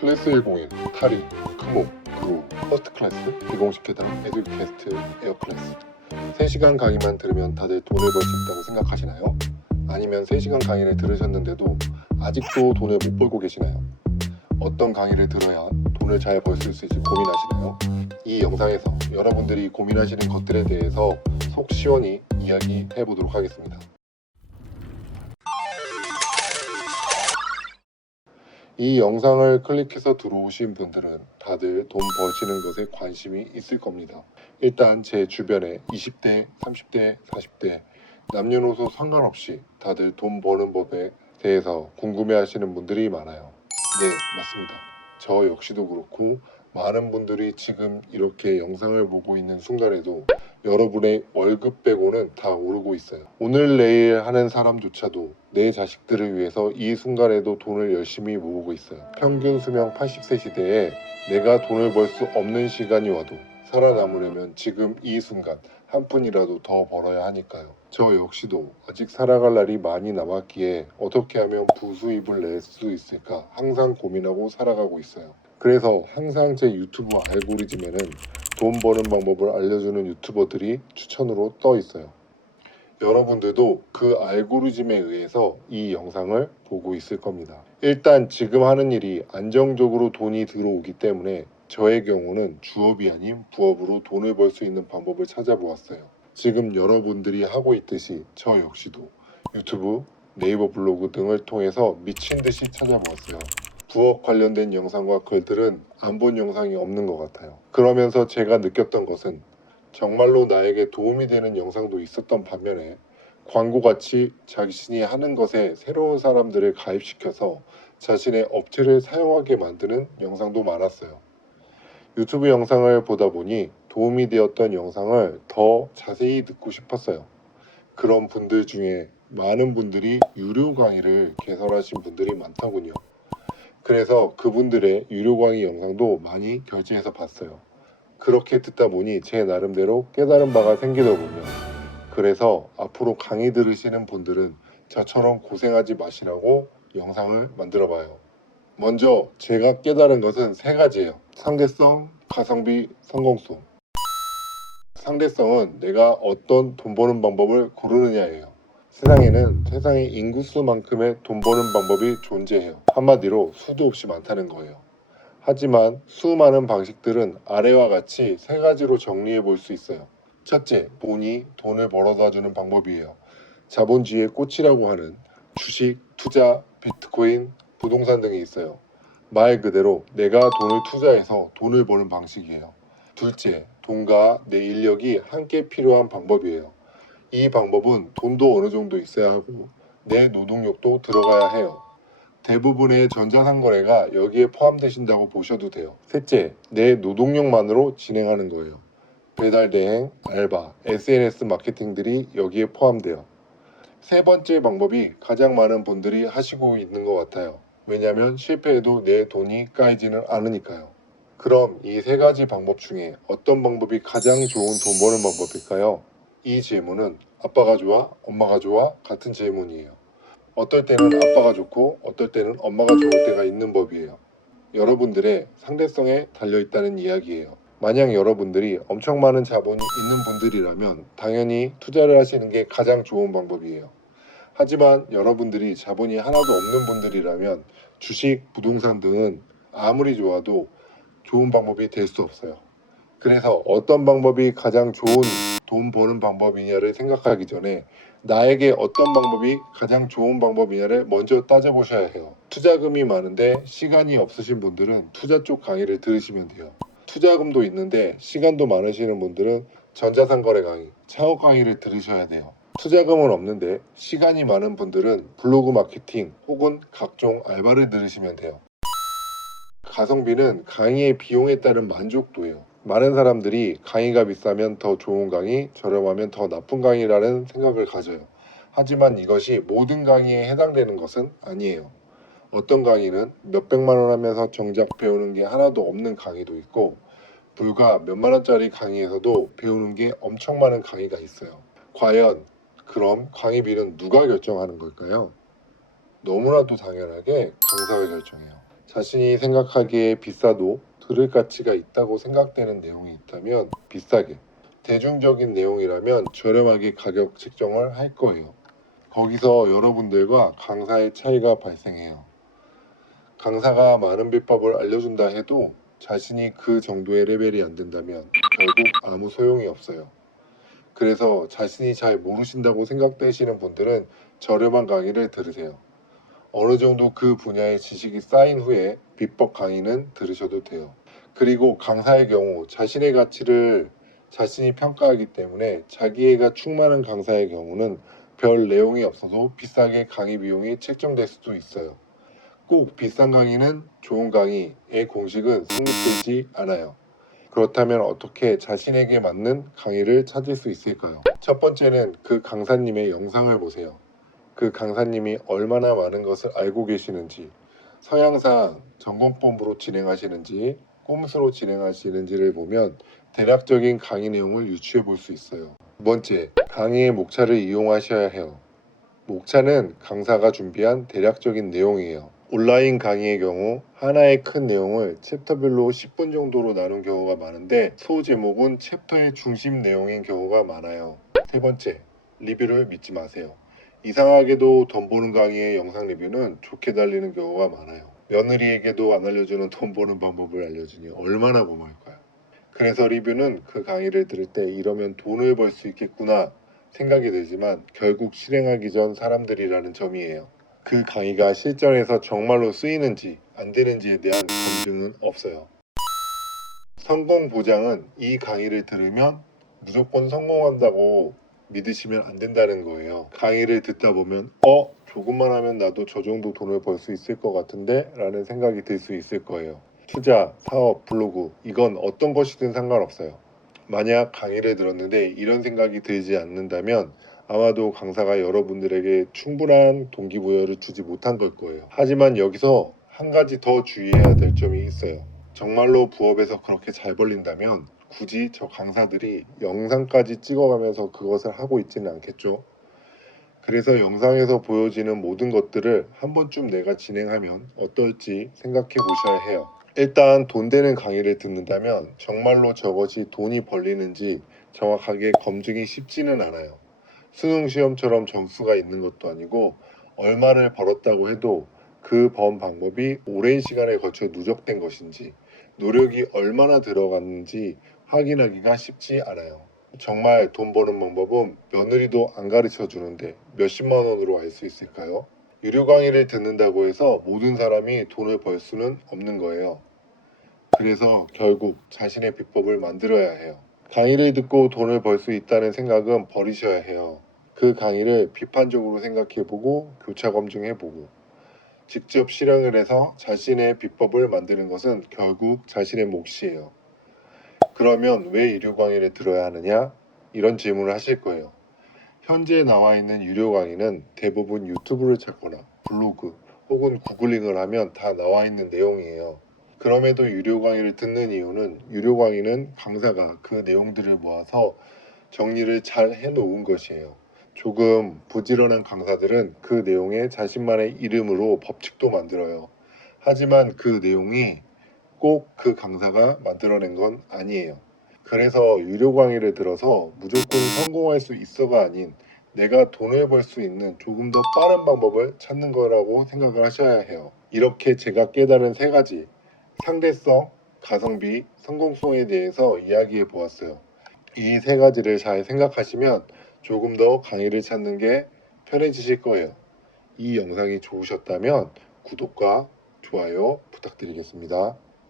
클래스 101, 타리, 크모, 그로, 퍼스트 클래스, 비공식 계단, 에듀캐스트, 에어클래스. 3시간 강의만 들으면 다들 돈을 벌 수 있다고 생각하시나요? 아니면 3시간 강의를 들으셨는데도 아직도 돈을 못 벌고 계시나요? 어떤 강의를 들어야 돈을 잘 벌 수 있을지 고민하시나요? 이 영상에서 여러분들이 고민하시는 것들에 대해서 속 시원히 이야기해 보도록 하겠습니다. 이 영상을 클릭해서 들어오신 분들은 다들 돈 버시는 것에 관심이 있을 겁니다. 일단 제 주변에 20대, 30대, 40대 남녀노소 상관없이 다들 돈 버는 법에 대해서 궁금해하시는 분들이 많아요. 네, 맞습니다. 저 역시도 그렇고 많은 분들이 지금 이렇게 영상을 보고 있는 순간에도 여러분의 월급 빼고는 다 오르고 있어요. 오늘 내일 하는 사람조차도 내 자식들을 위해서 이 순간에도 돈을 열심히 모으고 있어요. 평균 수명 80세 시대에 내가 돈을 벌 수 없는 시간이 와도 살아남으려면 지금 이 순간 한 푼이라도 더 벌어야 하니까요. 저 역시도 아직 살아갈 날이 많이 남았기에 어떻게 하면 부수입을 낼 수 있을까 항상 고민하고 살아가고 있어요. 그래서 항상 제 유튜브 알고리즘에는 돈 버는 방법을 알려주는 유튜버들이 추천으로 떠 있어요. 여러분들도 그 알고리즘에 의해서 이 영상을 보고 있을 겁니다. 일단 지금 하는 일이 안정적으로 돈이 들어오기 때문에 저의 경우는 주업이 아닌 부업으로 돈을 벌 수 있는 방법을 찾아보았어요. 지금 여러분들이 하고 있듯이 저 역시도 유튜브, 네이버 블로그 등을 통해서 미친 듯이 찾아보았어요. 부업 관련된 영상과 글들은 안 본 영상이 없는 것 같아요. 그러면서 제가 느꼈던 것은 정말로 나에게 도움이 되는 영상도 있었던 반면에 광고같이 자신이 하는 것에 새로운 사람들을 가입시켜서 자신의 업체를 사용하게 만드는 영상도 많았어요. 유튜브 영상을 보다 보니 도움이 되었던 영상을 더 자세히 듣고 싶었어요. 그런 분들 중에 많은 분들이 유료 강의를 개설하신 분들이 많더군요. 그래서 그분들의 유료 강의 영상도 많이 결제해서 봤어요. 그렇게 듣다 보니 제 나름대로 깨달은 바가 생기더군요. 그래서 앞으로 강의 들으시는 분들은 저처럼 고생하지 마시라고 영상을 만들어 봐요. 먼저 제가 깨달은 것은 3가지예요. 상대성, 가성비, 성공성. 상대성은 내가 어떤 돈 버는 방법을 고르느냐예요. 세상에는 세상의 인구수만큼의 돈 버는 방법이 존재해요. 한마디로 수도 없이 많다는 거예요. 하지만 수많은 방식들은 아래와 같이 3가지로 정리해 볼 수 있어요. 첫째, 돈이 돈을 벌어다 주는 방법이에요. 자본주의의 꽃이라고 하는 주식, 투자, 비트코인, 부동산 등이 있어요. 말 그대로 내가 돈을 투자해서 돈을 버는 방식이에요. 둘째, 돈과 내 인력이 함께 필요한 방법이에요. 이 방법은 돈도 어느 정도 있어야 하고 내 노동력도 들어가야 해요. 대부분의 전자상거래가 여기에 포함되신다고 보셔도 돼요. 셋째, 내 노동력만으로 진행하는 거예요. 배달 대행, 알바, SNS 마케팅들이 여기에 포함돼요. 3번째 방법이 가장 많은 분들이 하시고 있는 것 같아요. 왜냐하면 실패해도 내 돈이 까이지는 않으니까요. 그럼 이 3가지 방법 중에 어떤 방법이 가장 좋은 돈 버는 방법일까요? 이 질문은 아빠가 좋아, 엄마가 좋아 같은 질문이에요. 어떨 때는 아빠가 좋고 어떨 때는 엄마가 좋을 때가 있는 법이에요. 여러분들의 상대성에 달려있다는 이야기예요. 만약 여러분들이 엄청 많은 자본이 있는 분들이라면 당연히 투자를 하시는 게 가장 좋은 방법이에요. 하지만 여러분들이 자본이 하나도 없는 분들이라면 주식, 부동산 등은 아무리 좋아도 좋은 방법이 될 수 없어요. 그래서 어떤 방법이 가장 좋은 돈 버는 방법이냐를 생각하기 전에 나에게 어떤 방법이 가장 좋은 방법이냐를 먼저 따져보셔야 해요. 투자금이 많은데 시간이 없으신 분들은 투자 쪽 강의를 들으시면 돼요. 투자금도 있는데 시간도 많으시는 분들은 전자상거래 강의, 차업 강의를 들으셔야 돼요. 투자금은 없는데 시간이 많은 분들은 블로그 마케팅 혹은 각종 알바를 들으시면 돼요. 가성비는 강의의 비용에 따른 만족도예요. 많은 사람들이 강의가 비싸면 더 좋은 강의, 저렴하면 더 나쁜 강의라는 생각을 가져요. 하지만 이것이 모든 강의에 해당되는 것은 아니에요. 어떤 강의는 몇백만 원 하면서 정작 배우는 게 하나도 없는 강의도 있고 불과 몇만 원짜리 강의에서도 배우는 게 엄청 많은 강의가 있어요. 과연 그럼 강의비는 누가 결정하는 걸까요? 너무나도 당연하게 강사가 결정해요. 자신이 생각하기에 비싸도 들을 가치가 있다고 생각되는 내용이 있다면 비싸게, 대중적인 내용이라면 저렴하게 가격 책정을 할 거예요. 거기서 여러분들과 강사의 차이가 발생해요. 강사가 많은 비법을 알려준다 해도 자신이 그 정도의 레벨이 안 된다면 결국 아무 소용이 없어요. 그래서 자신이 잘 모르신다고 생각되시는 분들은 저렴한 강의를 들으세요. 어느 정도 그 분야의 지식이 쌓인 후에 비법 강의는 들으셔도 돼요. 그리고 강사의 경우 자신의 가치를 자신이 평가하기 때문에 자기애가 충만한 강사의 경우는 별 내용이 없어서 비싸게 강의 비용이 책정될 수도 있어요. 꼭 비싼 강의는 좋은 강의의 공식은 성립되지 않아요. 그렇다면 어떻게 자신에게 맞는 강의를 찾을 수 있을까요? 첫 번째는 그 강사님의 영상을 보세요. 그 강사님이 얼마나 많은 것을 알고 계시는지, 서양상 전공법으로 진행하시는지, 꼼수로 진행하시는지를 보면 대략적인 강의 내용을 유추해 볼 수 있어요. 두 번째, 강의의 목차를 이용하셔야 해요. 목차는 강사가 준비한 대략적인 내용이에요. 온라인 강의의 경우 하나의 큰 내용을 챕터별로 10분 정도로 나눈 경우가 많은데 소제목은 챕터의 중심 내용인 경우가 많아요. 세 번째, 리뷰를 믿지 마세요. 이상하게도 돈 버는 강의의 영상 리뷰는 좋게 달리는 경우가 많아요. 며느리에게도 안 알려주는 돈 버는 방법을 알려주니 얼마나 고마울까요? 그래서 리뷰는 그 강의를 들을 때 이러면 돈을 벌 수 있겠구나 생각이 들지만 결국 실행하기 전 사람들이라는 점이에요. 그 강의가 실전에서 정말로 쓰이는지 안 되는지에 대한 검증은 없어요. 성공 보장은 이 강의를 들으면 무조건 성공한다고 믿으시면 안 된다는 거예요. 강의를 듣다 보면 조금만 하면 나도 저 정도 돈을 벌 수 있을 것 같은데 라는 생각이 들 수 있을 거예요. 투자, 사업, 블로그 이건 어떤 것이든 상관없어요. 만약 강의를 들었는데 이런 생각이 들지 않는다면 아마도 강사가 여러분들에게 충분한 동기부여를 주지 못한 걸 거예요. 하지만 여기서 한 가지 더 주의해야 될 점이 있어요. 정말로 부업에서 그렇게 잘 벌린다면 굳이 저 강사들이 영상까지 찍어가면서 그것을 하고 있지는 않겠죠. 그래서 영상에서 보여지는 모든 것들을 한 번쯤 내가 진행하면 어떨지 생각해 보셔야 해요. 일단 돈 되는 강의를 듣는다면 정말로 저것이 돈이 벌리는지 정확하게 검증이 쉽지는 않아요. 수능 시험처럼 점수가 있는 것도 아니고 얼마를 벌었다고 해도 그 번 방법이 오랜 시간에 걸쳐 누적된 것인지 노력이 얼마나 들어갔는지 확인하기가 쉽지 않아요. 정말 돈 버는 방법은 며느리도 안 가르쳐 주는데 몇십만 원으로 알 수 있을까요? 유료 강의를 듣는다고 해서 모든 사람이 돈을 벌 수는 없는 거예요. 그래서 결국 자신의 비법을 만들어야 해요. 강의를 듣고 돈을 벌 수 있다는 생각은 버리셔야 해요. 그 강의를 비판적으로 생각해보고 교차 검증해보고 직접 실행을 해서 자신의 비법을 만드는 것은 결국 자신의 몫이에요. 그러면 왜 유료 강의를 들어야 하느냐? 이런 질문을 하실 거예요. 현재 나와 있는 유료 강의는 대부분 유튜브를 찾거나 블로그 혹은 구글링을 하면 다 나와 있는 내용이에요. 그럼에도 유료 강의를 듣는 이유는 유료 강의는 강사가 그 내용들을 모아서 정리를 잘 해놓은 것이에요. 조금 부지런한 강사들은 그 내용에 자신만의 이름으로 법칙도 만들어요. 하지만 그 내용이 꼭 그 강사가 만들어낸 건 아니에요. 그래서 유료 강의를 들어서 무조건 성공할 수 있어가 아닌 내가 돈을 벌 수 있는 조금 더 빠른 방법을 찾는 거라고 생각을 하셔야 해요. 이렇게 제가 깨달은 세 가지 상대성, 가성비, 성공성에 대해서 이야기해 보았어요. 이 세 가지를 잘 생각하시면 조금 더 강의를 찾는 게 편해지실 거예요. 이 영상이 좋으셨다면 구독과 좋아요 부탁드리겠습니다.